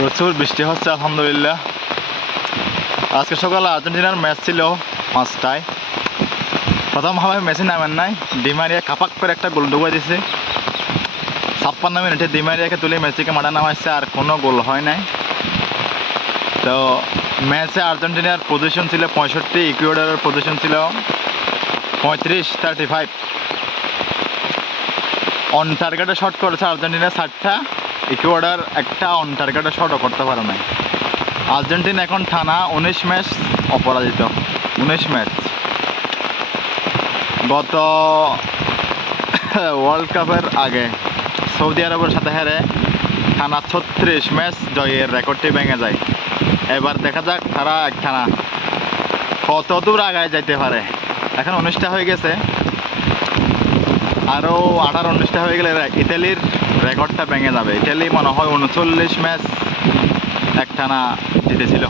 প্রচুর বৃষ্টি হচ্ছে, আলহামদুলিল্লাহ। আজকে সকালে আর্জেন্টিনার ম্যাচ ছিল পাঁচটায়। প্রথম হাওয়ায় মেসি নামেন নাই ডিমারিয়া কাপাক করে একটা গোল ঢুকাই দিছে। ছাপ্পান্ন মিনিটে ডিমারিয়াকে তুলে মেসিকে মাঠে নামাইছে, আর কোনো গোল হয় নাই। তো ম্যাচে আর্জেন্টিনার পজিশন ছিল পঁয়ষট্টি, ইকুয়েডারের পজিশন ছিল পঁয়ত্রিশ থার্টি ফাইভ অন টার্গেটে শট করেছে আর্জেন্টিনা ষাটটা। ইকুয়েডার একটা অন টার্গেটে শটও করতে পারে নাই। আর্জেন্টিনা এখন টানা উনিশ ম্যাচ অপরাজিত। উনিশ ম্যাচ গত ওয়ার্ল্ড কাপের আগে সৌদি আরবের সাথে হেরে টানা ছত্রিশ ম্যাচ জয়ের রেকর্ডটি ভেঙে যায়। এবার দেখা যাক তারা এক একখানা কত দূর আগায় যাইতে পারে। এখন উনিশটা হয়ে গেছে। আরও আঠারো উনিশটা হয়ে গেলে ইতালির রেকর্ডটা ভেঙে যাবে। ইতালি মনে হয় উনচল্লিশ ম্যাচ একটানা জিতেছিল।